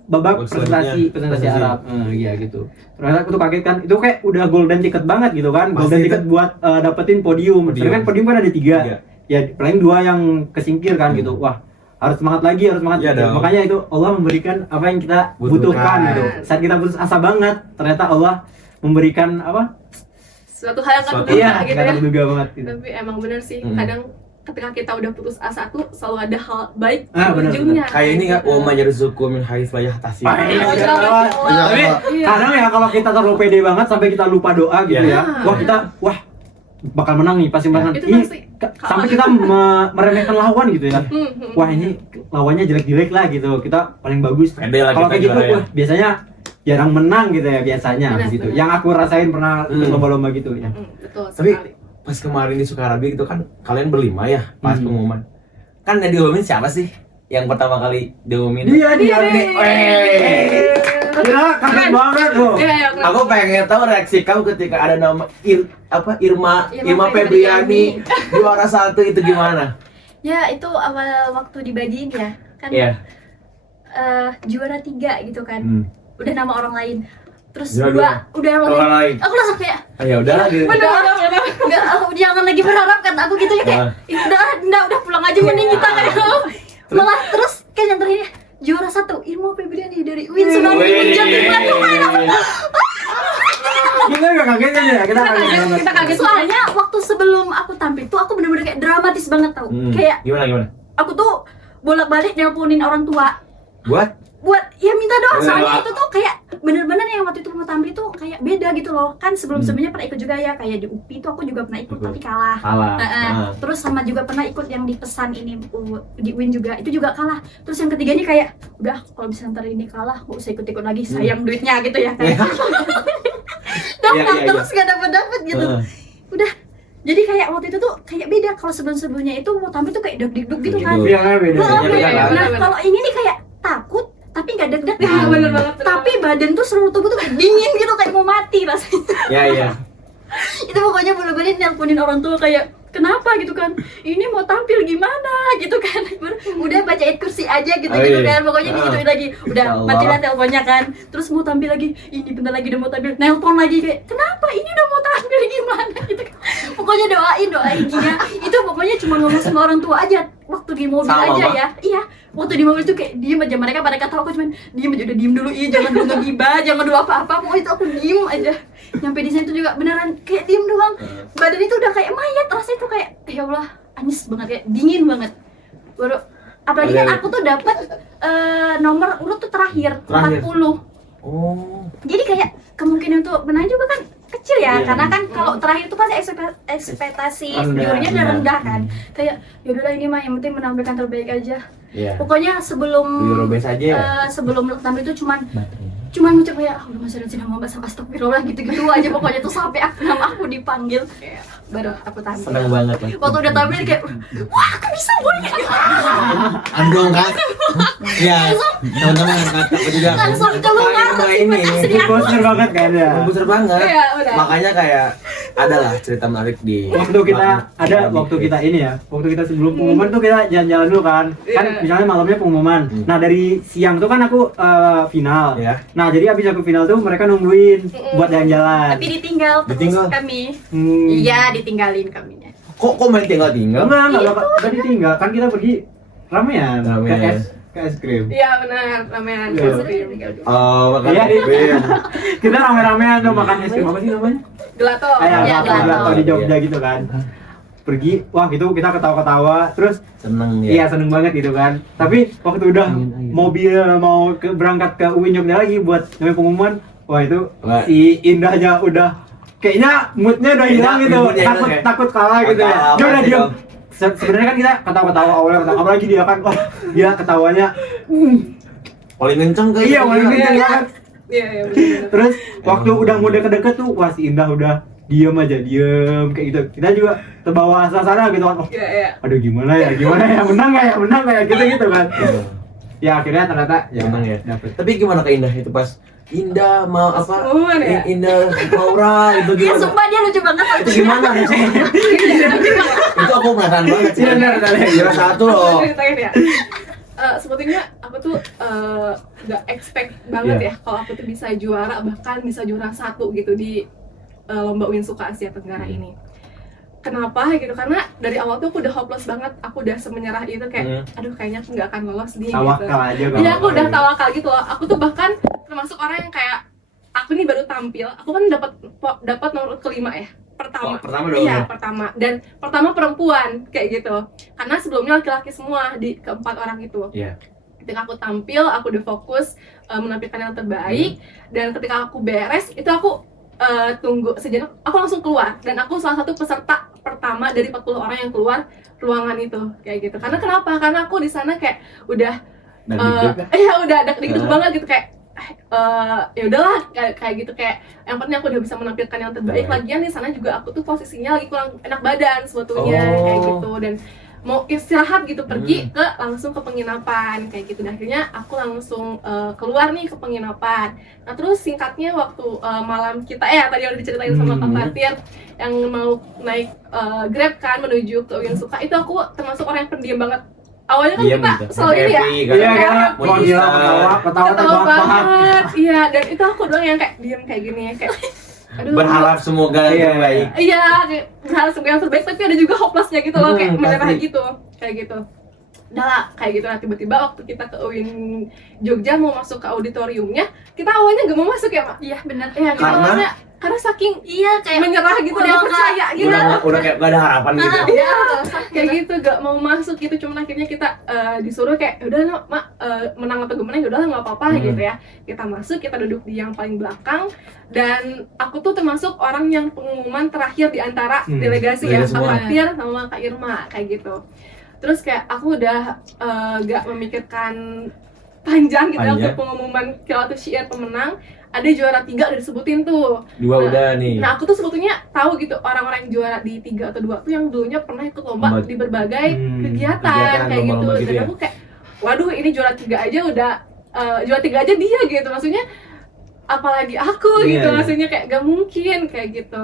babak Selanjutnya. presentasi Arab. Iya gitu. Ternyata aku tuh kaget kan, itu kayak udah golden ticket banget gitu kan. Pasti Golden itu. ticket buat dapetin podium. Podium. Sedangkan podium kan ada 3. Tiga. Ya paling 2 yang kesingkir kan gitu. Wah, harus semangat lagi, harus semangat. Iya gitu. dong. Makanya itu Allah memberikan apa yang kita Butuhkan. butuhkan gitu. Saat kita putus asa banget, ternyata Allah memberikan apa? Suatu hal yang Suatu- terduga Iya, gitu nggak ya. terduga banget gitu. Tapi emang bener sih, Mm. kadang ketika kita udah putus asa tuh selalu ada hal baik Ah, bener, ujungnya. Kayak ini nggak, Gitu. "Wa may yarzuqhu min haitsu la yahtasib." Ah, iya, Masya bener Allah, banget. Masya Allah. Tapi Iya. kadang ya kalau kita terlalu pede banget sampai kita lupa doa gitu Iya. ya. Wah bakal menang nih, pasti menang. Itu Ih, pasti sampai kita meremehkan lawan gitu ya. Wah ini lawannya jelek-jelek lah gitu. Kita paling bagus. Pede lah Kalau kita kayak gitu, juara ya. wah, biasanya jarang menang gitu ya biasanya Benar, gitu. benar. Yang aku rasain pernah ikut lomba-lomba gitu ya. Betul Tapi sekali. pas kemarin di Sukarabi itu kan kalian berlima ya pas pengumuman. Kan yang diumumin siapa sih? Yang pertama kali diumumin? Dia Iya, nih. Gila, kaget banget loh. Iya, iya, Aku pengen tahu reaksi kamu ketika ada nama Irma Irma Febriani juara 1 itu gimana? Ya itu awal waktu dibagiin ya kan Iya. juara 3 gitu kan. Udah nama orang lain. Terus Juara udah nama Orang lain. lain. Aku langsung kayak Ah, ya udahlah gitu. Bener, bener, bener. enggak, aku jangan lagi berharap kan aku gitu ya kayak Ah. "Ih, udah pulang aja mending kita kayak malah terus kayak yang terakhirnya juara 1 Irma Febriani dari Win Tsunami Jawa Timur. Kita nggak kaget kan ya? Kita kaget banget. Kita kaget Soalnya waktu sebelum aku tampil tuh aku bener-bener kayak dramatis banget tau. Kayak Gimana? aku tuh bolak-balik nelponin orang tua Buat ya minta doa. Minta Soalnya doa. itu tuh kayak bener-bener yang waktu itu mau tampil tuh kayak beda gitu loh. Kan sebelum-sebelumnya pernah ikut juga ya, kayak di UPI tuh aku juga pernah ikut tapi kalah. kalah. Terus sama juga pernah ikut yang di pesan ini di Win juga, itu juga kalah. Terus yang ketiganya kayak udah kalau bisa ntar ini kalah gak usah ikut-ikut lagi, sayang duitnya gitu ya kayak daftar Iya, iya. terus gak dapet gitu. Udah jadi kayak waktu itu tuh kayak beda. Kalau sebelum-sebelumnya itu mau tampil tuh kayak deg-deg gitu kan. Gitu. Iya kan beda. Nah, Beda, beda, kan? beda. kalau ini nih kayak takut tapi nggak deg-deg. Ya, bener banget. Tapi badan tuh seluruh tubuh tuh kayak dingin gitu, kayak mau mati rasanya. Iya. Itu pokoknya bener-bener nelponin orang tua kayak kenapa gitu kan, ini mau tampil gimana gitu kan. Udah bacain kursi aja gitu gitu kan, pokoknya digituin lagi. Udah Allah. matilah teleponnya kan, terus mau tampil lagi, ini bentar lagi udah mau tampil, nelpon lagi kayak kenapa ini udah mau tampil gimana gitu kan. Pokoknya doain Gia itu pokoknya cuma ngomong sama orang tua aja waktu di mobil Sama, aja Pak? ya. Iya, waktu di mobil tuh kayak diem aja, mereka pada ketawa, aku cuman diem aja, udah diem dulu, iya jangan dulu ngegibah, jangan dulu apa-apa, pokoknya itu aku diem aja. Nyampe di sana tuh juga beneran kayak diem doang, badan itu udah kayak mayat, rasanya tuh kayak ya Allah anyes banget, kayak dingin banget. Baru apalagi kan aku tuh dapat nomor urut tuh terakhir. 40. Oh. Jadi kayak kemungkinan untuk menang juga kan kecil ya, Iya. karena kan kalau terakhir itu pasti ekspektasi Rendah, jurinya udah rendah. rendah kan. Kayak ya udahlah ini mah yang penting menampilkan terbaik aja. Iya. Pokoknya sebelum Eurobase aja ya. sebelum tampil itu cuman ngucap kayak udah masih ada nama Mbak sama astagfirullah gitu-gitu aja pokoknya tuh sampai nama aku dipanggil. Baru aku tampil. Seneng banget lah. Waktu udah tampil kayak wah aku bisa boy. Andong kan? Iya, teman-teman kata aku juga. Langsung keluar Makanya ini ekspektasi aku. Poster banget kan ya. besar banget. Iya, udah. Makanya kayak adalah cerita menarik di Waktu kita ini ya, waktu kita sebelum pengumuman tuh kita jalan-jalan dulu kan. Kan Iya. misalnya malamnya pengumuman. Nah, dari siang tuh kan aku final. Ya. Nah, jadi abis aku final tuh mereka nungguin buat jalan-jalan. Tapi ditinggal terus Ditinggal? kami. Hmm. Iya, ditinggalin kaminya. Kok main tinggal? Enggak ditinggal. Kan kita pergi ramean Ramean. ke es krim. Iya benar, ramean. Iya. Oh, Iya, makanya. Kita rame-ramean tuh makan es krim. Apa sih namanya? Gelato. Kayak Iya, gelato gelato. di Jogja gitu kan. Pergi, wah gitu kita ketawa-ketawa. Terus Seneng ya. iya seneng banget gitu kan. Tapi waktu udah mobil mau berangkat ke UIN Jogja lagi buat namanya pengumuman, wah itu Wah. si Indahnya udah kayaknya moodnya udah hilang gitu. moodnya hilang Takut kayak, takut kalah gitu ya. kalah, Dia udah pasti diem. dong. Sebenarnya kan kita ketawa-ketawa awalnya ketawa, apalagi dia kan, wah dia ketawanya, Paling kenceng iya paling kenceng banget. Iya, benar. Terus waktu udah mau deket-deket tuh, wah si Indah udah diem kayak gitu. Kita juga terbawa suasana gitu kan. Oh, Iya. aduh gimana ya, menang nggak ya, gitu kan. Ya akhirnya ternyata ya Menang ya. dapet. Tapi gimana Kak Indah itu pas Indah mau apa? Pengumuman ya? Indah Maura itu Iya, gimana? sumpah dia lucu banget. Itu gimana maksudnya? Itu aku penasaran banget sih. Benar. Juara satu loh. Ceritain ya. Sebetulnya aku tuh nggak expect banget ya kalau aku tuh bisa juara, bahkan bisa juara 1 gitu di lomba Winsuka Asia Tenggara ini. Kenapa gitu? Karena dari awal tuh aku udah hopeless banget, aku udah semenyerah itu kayak, aduh kayaknya aku nggak akan lolos nih gitu. Tawakal aja kalau. Iya, aku udah tawakal gitu loh. Aku tuh bahkan termasuk orang yang kayak aku nih baru tampil, aku kan dapat nomor kelima ya. Pertama. Oh, pertama dong Iya, ya? pertama. Dan pertama perempuan kayak gitu. Karena sebelumnya laki-laki semua di keempat orang itu. Iya. Ketika aku tampil, aku udah fokus menampilkan yang terbaik. Dan ketika aku beres, itu aku tunggu sejenak, aku langsung keluar. Dan aku salah satu peserta pertama dari 40 orang yang keluar ruangan itu kayak gitu. Karena kenapa? Karena aku di sana kayak udah Dan deg-degan. iya udah ada deg banget gitu kayak ya udahlah kayak gitu, kayak yang penting aku udah bisa menampilkan yang terbaik. Lagian di sana juga aku tuh posisinya lagi kurang enak badan sebetulnya kayak gitu, dan mau istirahat gitu, pergi ke langsung ke penginapan kayak gitu. Dan akhirnya aku langsung keluar nih ke penginapan. Nah terus singkatnya waktu malam kita tadi udah diceritain sama Kak Fatir yang mau naik Grab kan menuju ke Winsuka, itu aku termasuk orang yang pendiam banget. Awalnya kan Diam kita gitu. selalu ini ya, Iya kan, Mau mau gila, bisa. ketawa ketawa terbahak-bahak. banget. Iya, dan itu aku doang yang kayak diem kayak gini ya, kayak aduh. Berharap semoga Iya. yang baik. Iya, kayak berharap semoga yang terbaik, tapi ada juga hopelessnya gitu loh, kayak menyerah pasti. gitu, kayak gitu. Udah lah, kayak gitu. Nah tiba-tiba waktu kita ke UIN Jogja mau masuk ke auditoriumnya, kita awalnya gak mau masuk ya, Mak? Iya, benar. Iya, kita Karena? awalnya karena saking Iya, kayak menyerah gitu, udah gak nggak- percaya gitu. Udah kayak gak ada harapan gitu. Iya, kayak gitu, gak mau masuk gitu. Cuman akhirnya kita disuruh kayak, udah no, Mak, menang atau gak menang, udah nggak apa-apa gitu ya. Kita masuk, kita duduk di yang paling belakang. Dan aku tuh termasuk orang yang pengumuman terakhir di antara delegasi ya, delegasi Kak semua. Fatir sama Kak Irma, kayak gitu. Terus kayak aku udah gak memikirkan panjang gitu ya, Panjang. untuk pengumuman Kilatu Syiar pemenang. Ada juara 3 udah disebutin tuh. 2 udah nih. Nah aku tuh sebetulnya tahu gitu orang-orang yang juara di 3 atau 2 tuh yang dulunya pernah ikut lomba Lomba. di berbagai kegiatan Kegiatan, kayak gitu. lomba-lomba gitu Dan ya. aku kayak, waduh ini juara 3 aja udah, juara 3 aja dia gitu. Maksudnya apalagi aku Iya, gitu, iya. maksudnya kayak gak mungkin kayak gitu.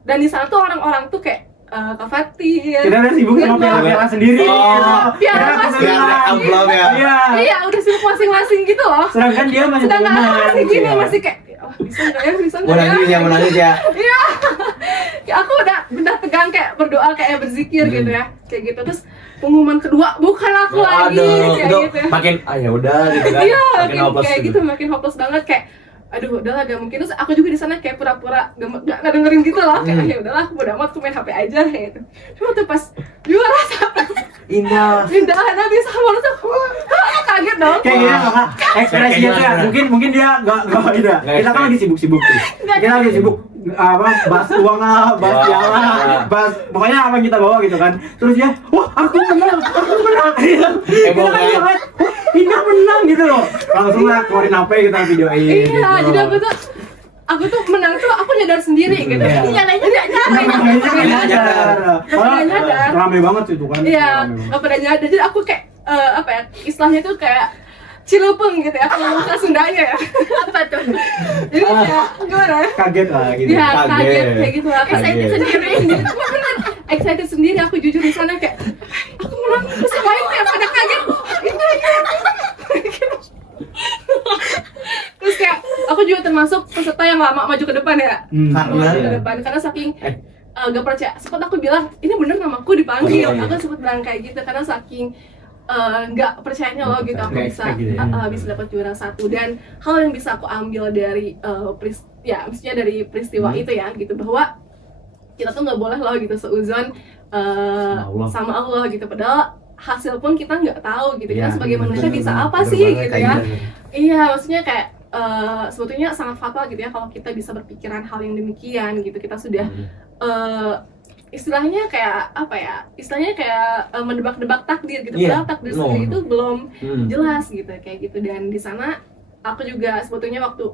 Dan di sana tuh orang-orang tuh kayak Kak Fatir, Kita udah sibuk sama Irma. piala sendiri. Oh, piala Kita masing- Biar ada kesenangan. amplop ya. Iya. iya udah sibuk masing-masing gitu loh. Sedangkan dia masih Sedangkan aku pengumuman, masih gini, ya. masih kayak, oh bisa nggak ya, bisa nggak Mau ya. nangis ya, mau nangis ya. Kayak aku udah tegang kayak berdoa kayak berzikir gitu ya, kayak gitu. Terus pengumuman kedua bukan aku lagi kayak itu gitu ya. makin ya udah gitu kan. Iya, Makin makin hopeless kayak gitu, makin hopeless banget kayak aduh udahlah gak mungkin. Terus aku juga di sana kayak pura-pura gak dengerin gitu loh, kayak ya udahlah aku bodo amat, aku main HP aja kayak gitu. Cuma tuh pas juara satu Indah. Indah Nabi sama lu tuh kaget dong. Kayak gini loh Kak, ekspresinya tuh ya, Kayaknya mungkin dia nggak ini dah. Nggak Kita kan expect. lagi sibuk-sibuk tuh. Kita lagi sibuk bahas uang lah, bahas Wah, piala, wah. bahas pokoknya apa yang kita bawa gitu kan. Terus dia, wah aku menang. Kita Heboh, kan kan? juga kan, wah Indah menang gitu loh. Langsung lah keluarin HP kita videoin. Iya, gitu. jadi aku tuh menang tuh aku nyadar sendiri gitu. Iya. Nyadar gak nyadar. Nggak nyadar. Nggak nyadar. Rame banget sih itu kan. Iya, Rame banget. gak pada nyadar. Jadi aku kayak apa ya, istilahnya tuh kayak cilupeng gitu ya, kalau bahasa Sundanya ya. Apa tuh? Jadi kayak gimana ya? Kaget lah gitu. Iya, Kaget. kaget kayak gitu lah. Excited Kaget. sendiri. Beneran, excited sendiri aku jujur di sana kayak aku menang. Terus yang lain kayak pada kaget. Terus kayak aku juga termasuk peserta yang lama maju ke depan ya. Karena Maju ke depan karena saking gak percaya. Sempat aku bilang ini bener namaku dipanggil. Oh, iya. Aku sempat bilang kayak gitu karena saking nggak percayanya loh gitu aku Nggak bisa expect gitu ya. bisa dapat juara 1. Dan hal yang bisa aku ambil dari maksudnya dari peristiwa itu ya gitu, bahwa kita tuh nggak boleh loh gitu seuzon Allah. sama Allah gitu, padahal hasil pun kita nggak tahu gitu. Iya, Kita sebagai manusia bener, bisa bener, apa bener sih banget gitu kayak ya. gitu. Iya, maksudnya kayak sebetulnya sangat fatal gitu ya kalau kita bisa berpikiran hal yang demikian gitu. Kita sudah istilahnya kayak apa ya? Istilahnya kayak mendebak-debak takdir gitu. Iya, Padahal takdir no, sendiri no. itu belum Hmm. jelas gitu kayak gitu. Dan di sana aku juga sebetulnya waktu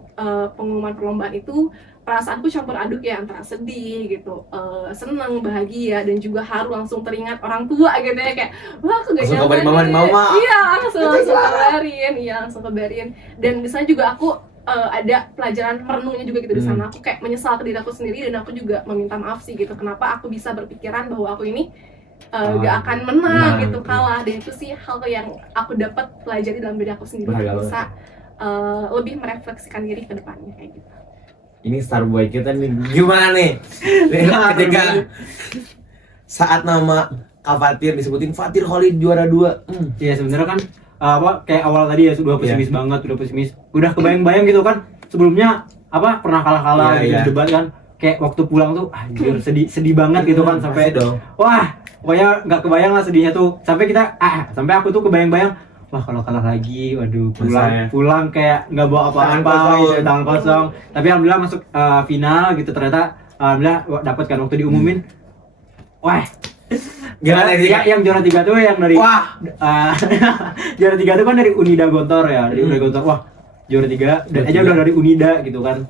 pengumuman perlombaan itu perasaanku campur aduk ya, antara sedih gitu, senang, bahagia, dan juga haru, langsung teringat orang tua gitu ya, kayak wah aku gak Langsung nyangka kabarin mama, nih. "Mama." Iya, langsung kabarin. Dan misalnya juga aku ada pelajaran merenungnya juga gitu di sana. Aku kayak menyesal ke diri aku sendiri, dan aku juga meminta maaf sih gitu, kenapa aku bisa berpikiran bahwa aku ini gak akan menang gitu, kalah. Dan itu sih hal yang aku dapat pelajari dalam diri aku sendiri, Berharga bisa lebih merefleksikan diri ke depannya kayak gitu. Ini Starboy kita nih gimana nih? Ketika saat nama Kak Fatir disebutin Fatir Khalid juara 2. Iya sebenarnya kan kayak awal tadi ya sudah pesimis banget, udah pesimis. Udah kebayang-bayang gitu kan sebelumnya pernah kalah-kalah gitu di debat kan. Kayak waktu pulang tuh anjir sedih banget gitu kan, sampai dong. wah, pokoknya nggak kebayang lah sedihnya tuh. Sampai aku tuh kebayang-bayang, wah kalau kalah lagi, waduh pulang kayak nggak bawa apa-apa gitu, tangan kosong. Tapi alhamdulillah masuk final gitu, ternyata alhamdulillah dapat kan waktu diumumin. Wah, Gimana sih? yang juara 3 tuh yang dari Wah, juara 3 tuh kan dari Unida Gontor ya, dari Unida Gontor. Wah, juara 3 dan aja udah dari Unida gitu kan.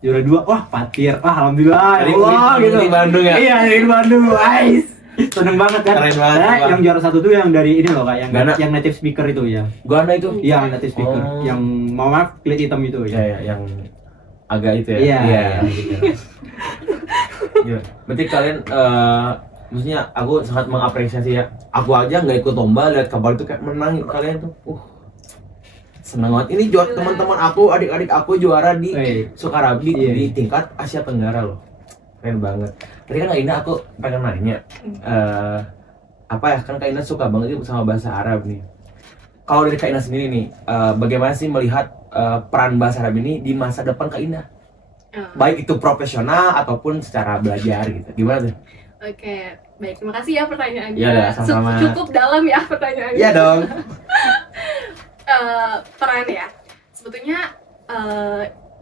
Juara 2, wah Fatir, alhamdulillah Dari ya Allah Unida gitu. di Bandung ya? Iya, dari Bandung, guys. Seneng banget kan. Keren banget, Nah, Bang. yang juara 1 tuh yang dari ini loh Kak, yang native speaker itu ya. gua ada itu. Iya, native speaker. Oh. Yang maaf kulit hitam itu ya. Ya, yang agak itu ya. Iya. Gitu. Iya. Berarti kalian maksudnya aku sangat mengapresiasi ya. Aku aja nggak ikut lomba, lihat kabar itu kayak menang kalian tuh. Senang banget. Ini juara teman-teman aku, adik-adik aku juara di Sukarabi Iya. di tingkat Asia Tenggara loh. Keren banget. Tadi kan Kak Ina aku pengen nanya, apa ya, kan Kak Ina suka banget itu sama bahasa Arab nih. Kalau dari Kak Ina sendiri nih, bagaimana sih melihat peran bahasa Arab ini di masa depan Kak Ina? Baik itu profesional ataupun secara belajar gitu. Gimana tuh? Oke, baik, terima kasih ya pertanyaannya. Iya, sama-sama. Cukup dalam ya pertanyaannya. Iya dong. Peran ya, sebetulnya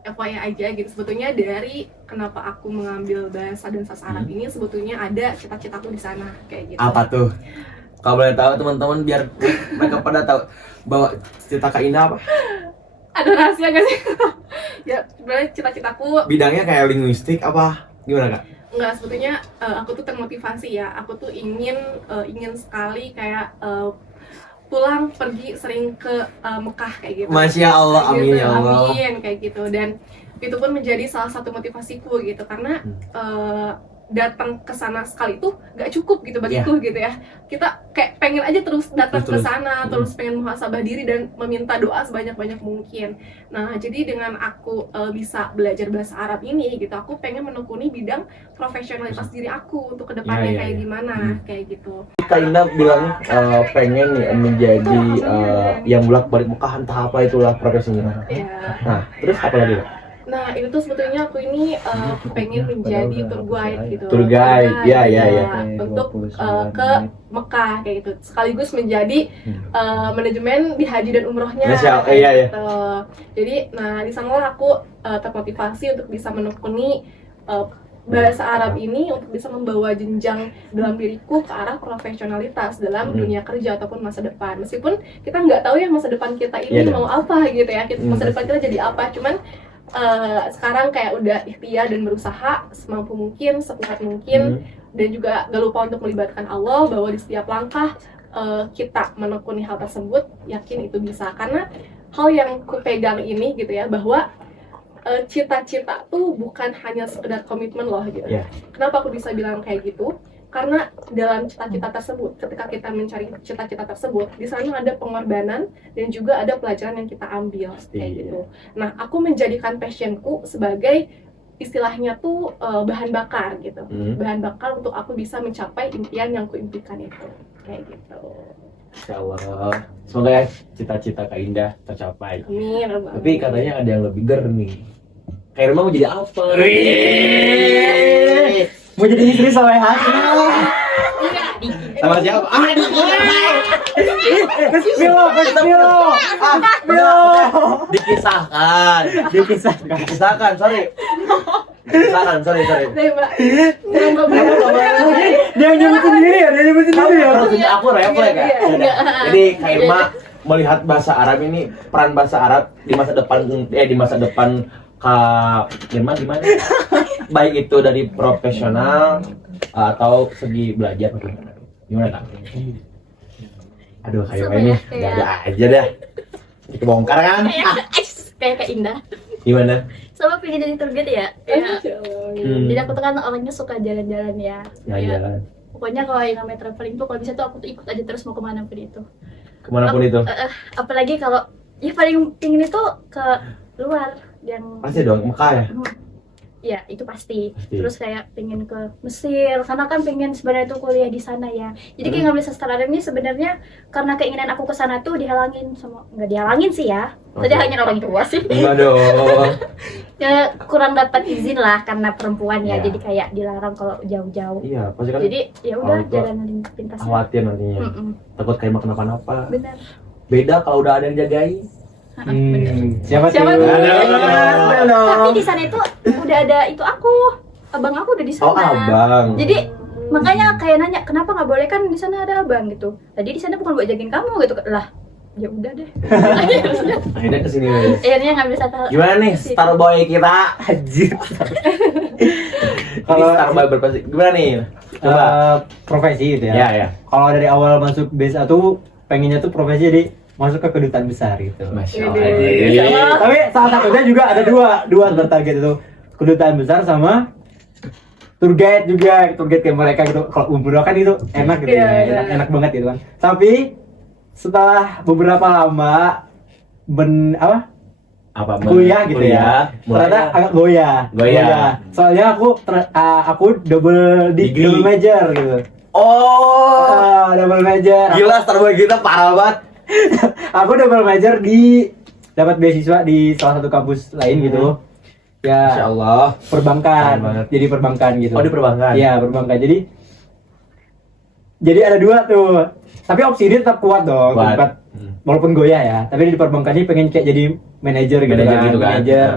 FYI aja gitu, sebetulnya dari kenapa aku mengambil bahasa dan sastra Arab ini sebetulnya ada cita-citaku di sana kayak gitu. Apa tuh? Kalau boleh tahu teman-teman, biar mereka pada tahu bahwa cita Kak Ina apa? Ada rahasia gak sih? Ya, sebenarnya cita-citaku Bidangnya kayak linguistik apa? Gimana Kak? enggak, sebetulnya aku tuh termotivasi ya. Aku tuh ingin sekali kayak pulang pergi sering ke Mekah kayak gitu. Masya Allah, Kayak amin gitu, ya Allah. Amin kayak gitu. Dan itu pun menjadi salah satu motivasiku gitu, karena datang ke sana sekali tuh gak cukup gitu bagiku gitu ya. Kita kayak pengen aja terus datang ke sana, terus pengen muhasabah diri dan meminta doa sebanyak-banyak mungkin. Nah, jadi dengan aku bisa belajar bahasa Arab ini gitu, aku pengen menekuni bidang profesionalitas diri aku untuk kedepannya kayak gimana kayak gitu. Kak Ina bilang pengen nih menjadi yang bolak-balik Mekah, entah apa itulah profesinya. Ya. Nah, terus apa lagi Kak? Nah, itu tuh sebetulnya aku ini pengen menjadi tour guide gitu. Tour guide, iya. Untuk ke Mekah kayak gitu. Sekaligus menjadi manajemen di haji dan umrohnya. Iya. Gitu. Jadi, nah di sana aku termotivasi untuk bisa menekuni bahasa Arab ini untuk bisa membawa jenjang dalam diriku ke arah profesionalitas dalam dunia kerja ataupun masa depan. Meskipun kita nggak tahu ya masa depan kita ini mau apa gitu ya. Masa depan kita jadi apa. Cuman sekarang kayak udah ikhtiar dan berusaha semampu mungkin, sekuat mungkin, dan juga gak lupa untuk melibatkan Allah bahwa di setiap langkah kita menekuni hal tersebut, yakin itu bisa. Karena hal yang kupegang ini gitu ya, bahwa cita-cita tuh bukan hanya sekedar komitmen loh gitu. Kenapa aku bisa bilang kayak gitu? Karena dalam cita-cita tersebut, ketika kita mencari cita-cita tersebut, di sana ada pengorbanan dan juga ada pelajaran yang kita ambil kayak gitu. Nah, aku menjadikan passionku sebagai istilahnya tuh bahan bakar gitu. Bahan bakar untuk aku bisa mencapai impian yang kuimpikan itu. Kayak gitu. Insya Allah. Semoga ya cita-cita Kak Indah tercapai. Amin. Tapi katanya ada yang lebih ger nih. Kak Irma mau jadi apa? Mau jadi istri soleh hati. Sama siapa? Dikisahkan, sorry. Deh, Mbak. Dia nyebut sendiri ya, Aku refleks ya. Jadi Kak Irma melihat bahasa Arab ini, peran bahasa Arab di masa depan Kak Irma gimana? Baik itu dari profesional atau segi belajar bagaimana? Gimana Kak? Aduh, kayak ini ada aja dah. Dibongkar kan? Kayak Kak Indah. Gimana? Sama pengen jadi tour guide ya. Jadi aku tuh kan orangnya suka jalan-jalan ya. Kayak, Jalan. pokoknya kalau yang namanya traveling tuh kalau bisa tuh aku tuh ikut aja terus mau kemana pun itu. Kemanapun itu. Apalagi kalau ya paling pingin itu ke luar yang Pasti dong, Mekah ya? ya itu pasti. Pasti. Terus kayak pengen ke Mesir karena kan pengen sebenarnya tuh kuliah di sana ya. Jadi kayak ngambil sastra Arab ini sebenarnya karena keinginan aku ke sana tuh dihalangin sama nggak dihalangin sih ya. Tadi Oke. halangin orang tua sih. Enggak dong. Ya kurang dapat izin lah karena perempuan ya. Iya. Jadi kayak dilarang kalau jauh-jauh. Iya, pasti kan Jadi ya udah orang tua jalan pintas. khawatir nantinya. Mm-mm. Takut kayak kenapa-napa. Benar. Beda kalau udah ada yang jagain. Siapa Siapa tuh? tuh? Tapi di sana itu udah ada itu abang aku udah di sana. Oh, abang. Jadi makanya kayak nanya kenapa nggak boleh kan di sana ada abang gitu. Tadi di sana bukan buat jagain kamu gitu lah. Ya udah deh. Akhirnya kesini guys. Akhirnya ngambil satu. Gimana nih Starboy kita? Anjir. Kalau Kalau- Starboy berprestasi gimana nih? Coba. Profesi gitu Ya, ya. ya. Kalau dari awal masuk BSA tuh pengennya tuh profesi jadi masuk ke kedutaan besar gitu. Masya Ide. Allah. Tapi salah satunya juga ada dua bertarget itu, kedutaan besar sama tour guide juga. Tour guide kayak mereka gitu, kalau umroh kan itu enak gitu Iya, ya, iya. enak banget gitu kan. Tapi setelah beberapa lama Apa? kuliah gitu ya, ternyata agak goyah. Soalnya aku double Degree. major gitu. Oh, Double major. gila Starboy kita parah banget. Aku double major dapat beasiswa di salah satu kampus lain gitu. Masya Ya, Allah. perbankan. Keren banget. Jadi perbankan gitu. Oh, di perbankan. Iya, perbankan. Jadi ada dua tuh. Tapi opsi ini tetap kuat dong. Kuat. Tempat, walaupun goyah ya. Tapi di perbankan ini pengen kayak jadi manajer gitu Manajer kan. gitu kan. Manajer.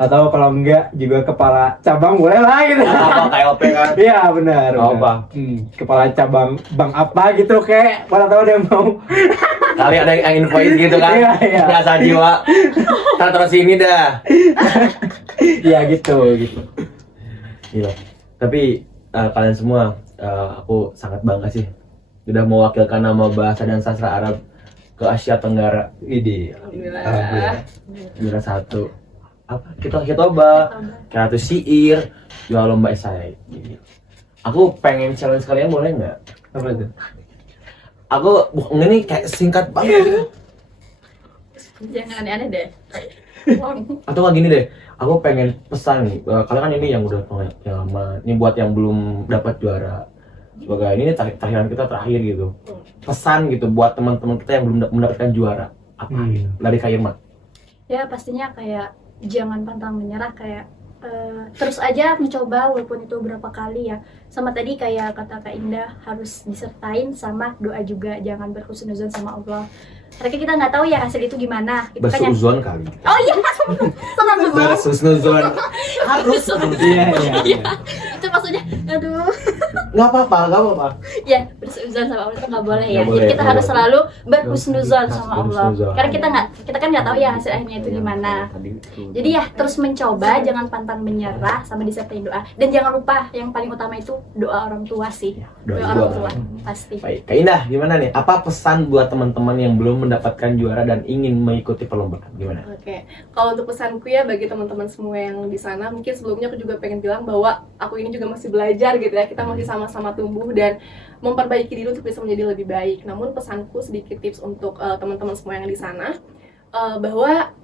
Atau kalau enggak juga kepala cabang boleh lah gitu. Apa KLP kan? Iya benar. Oh, benar. apa? Kepala cabang bank apa gitu kayak mana tahu dia mau. Kali ada yang invoice gitu kan? Iya, iya. Biasa jiwa. Kita terus ini dah. Iya gitu. Gila. Tapi kalian semua, aku sangat bangga sih sudah mewakilkan nama bahasa dan sastra Arab ke Asia Tenggara. Ini Alhamdulillah. juara satu. Apa? Kita coba. Karatu syair, jual lomba esai. Aku pengen challenge kalian boleh nggak? Apa itu? Aku ini kayak singkat banget. Jangan aneh-aneh deh. Atau nggak gini deh, aku pengen pesan nih, kalian kan ini yang udah yang lama, ini buat yang belum dapat juara. Sebagai ini terakhir kita terakhir gitu. Pesan gitu buat teman-teman kita yang belum mendapatkan juara. Apa? Dari Kak Irma. Ya pastinya kayak jangan pantang menyerah kayak terus aja mencoba walaupun itu berapa kali ya. Sama tadi kayak kata Kak Indah harus disertain sama doa juga, jangan berhusnuzon sama Allah. Karena kita nggak tahu ya hasil itu gimana. Itu kan yang Bersuzon kali. oh iya senang banget. Bersuzon. Harus. Iya. Itu maksudnya aduh. Nggak apa-apa. Ya bersuzon sama Allah itu nggak boleh ya. Nggak boleh, Jadi kita nggak harus boleh. selalu berhusnuzon sama Allah. Berhusnuzon. Karena kita kan nggak tahu ya hasil akhirnya itu gimana. Jadi ya terus mencoba, jangan pantang menyerah, sama disertai doa. Dan jangan lupa yang paling utama itu doa orang tua sih. Doa Doa orang juga. tua pasti. Baik, Kak Indah gimana nih? Apa pesan buat teman-teman yang belum mendapatkan juara dan ingin mengikuti perlombaan? Gimana? Oke, kalau untuk pesanku ya bagi teman-teman semua yang di sana, mungkin sebelumnya aku juga pengen bilang bahwa aku ini juga masih belajar gitu ya. Kita masih sama-sama tumbuh dan memperbaiki diri untuk bisa menjadi lebih baik. Namun pesanku sedikit tips untuk teman-teman semua yang di sana, bahwa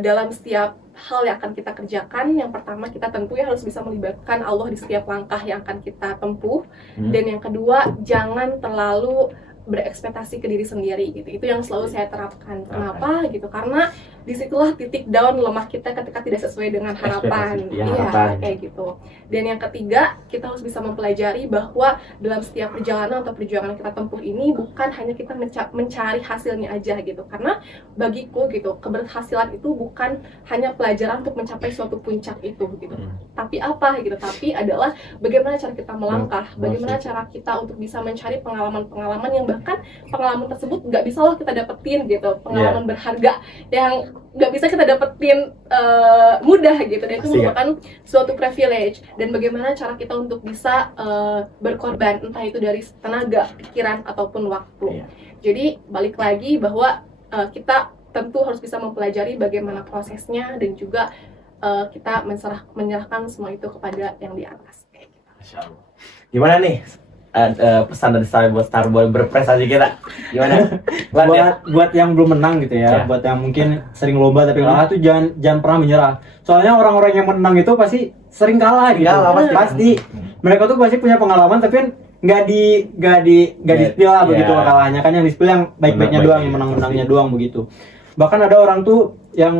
dalam setiap hal yang akan kita kerjakan, yang pertama kita tentunya harus bisa melibatkan Allah di setiap langkah yang akan kita tempuh. Dan yang kedua, jangan terlalu berekspektasi ke diri sendiri gitu. Itu yang selalu saya terapkan. Kenapa gitu? Karena disitulah titik down lemah kita ketika tidak sesuai dengan harapan. Ekspektasi, ya, harapan. Kayak gitu. Dan yang ketiga, kita harus bisa mempelajari bahwa dalam setiap perjalanan atau perjuangan yang kita tempuh ini bukan hanya kita mencari hasilnya aja gitu. Karena bagiku gitu, keberhasilan itu bukan hanya pelajaran untuk mencapai suatu puncak itu gitu. Tapi apa gitu? Tapi adalah bagaimana cara kita melangkah, bagaimana cara kita untuk bisa mencari pengalaman-pengalaman yang bahkan pengalaman tersebut nggak bisa loh kita dapetin gitu, pengalaman berharga yang nggak bisa kita dapetin mudah gitu, dan itu Pasti, ya. merupakan suatu privilege. Dan bagaimana cara kita untuk bisa berkorban, entah itu dari tenaga, pikiran ataupun waktu. Iya. Jadi balik lagi bahwa kita tentu harus bisa mempelajari bagaimana prosesnya, dan juga kita menyerahkan semua itu kepada yang di atas. Masya Allah. Gimana nih pesan dari Starboy berprestasi kita? Gimana? Lan, ya? buat yang belum menang gitu Ya. ya, buat yang mungkin sering lomba tapi kalah tuh jangan pernah menyerah. Soalnya orang-orang yang menang itu pasti sering kalah gitu. Kalah, pasti. Mereka tuh pasti punya pengalaman tapi kan nggak di spill lah begitu Ya. kalahnya, kan yang di spill yang baik-baiknya Menang doang, yang baik-baik, menang-menangnya doang begitu. Bahkan ada orang tuh yang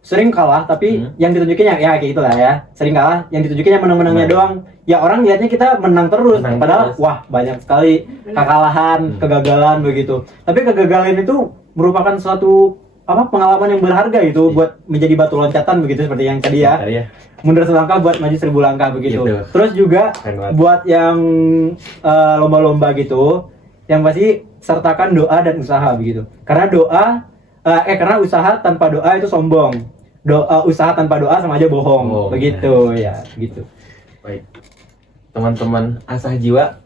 sering kalah tapi yang ditunjukin ya kayak gitu lah ya, sering kalah yang ditunjukin yang menang-menangnya Nah. doang. Ya orang lihatnya kita menang terus, Menang padahal terus. wah banyak sekali kekalahan, kegagalan begitu. Tapi kegagalan itu merupakan suatu pengalaman yang berharga gitu buat menjadi batu loncatan begitu, seperti yang tadi ya. Ya. Mundur selangkah buat maju 1000 langkah begitu. Gitu. Terus juga Keren banget. buat yang lomba-lomba gitu, yang pasti sertakan doa dan usaha begitu. Karena usaha tanpa doa itu sombong. Usaha tanpa doa sama aja bohong. Oh, Begitu ya, gitu. Baik, teman-teman asah jiwa,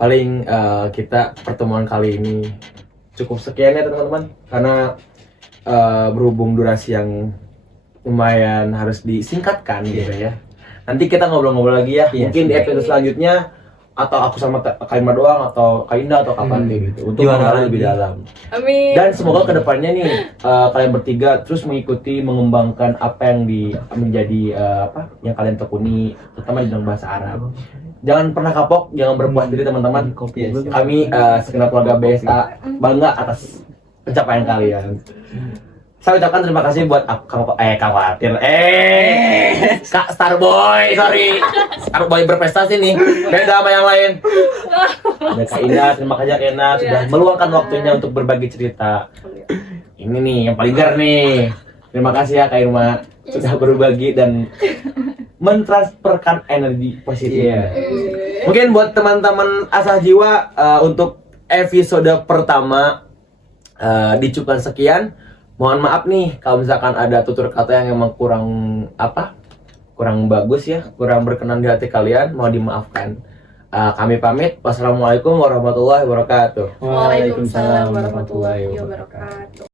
paling kita pertemuan kali ini cukup sekian ya teman-teman, karena berhubung durasi yang lumayan harus disingkatkan gitu ya. Nanti kita ngobrol-ngobrol lagi ya, Iya, mungkin di episode selanjutnya, atau aku sama Kak Ima doang, atau Kak Indah, atau kapan kayak gitu, untuk Gimana mengenal lagi? lebih dalam. Amin. Dan semoga kedepannya nih kalian bertiga terus mengikuti, mengembangkan apa yang menjadi yang kalian tekuni, terutama di dalam bahasa Arab. Jangan pernah kapok, jangan berpuas diri teman-teman. Kami segenap keluarga BSA bangga atas pencapaian kalian. Saya ucapkan terima kasih buat Kak Starboy, sorry. Starboy berprestasi nih, beda sama yang lain. Dan Kak Indah, terima kasih Kak Indah sudah meluangkan waktunya untuk berbagi cerita. Ini nih yang paling gar nih. Terima kasih ya Kak Irma sudah berbagi dan mentransferkan energi positif. Mungkin buat teman-teman asah jiwa untuk episode pertama dicukupkan sekian. Mohon maaf nih kalau misalkan ada tutur kata yang emang kurang bagus ya, kurang berkenan di hati kalian, mohon dimaafkan. Kami pamit. Wassalamualaikum warahmatullahi wabarakatuh. Waalaikumsalam warahmatullahi wabarakatuh.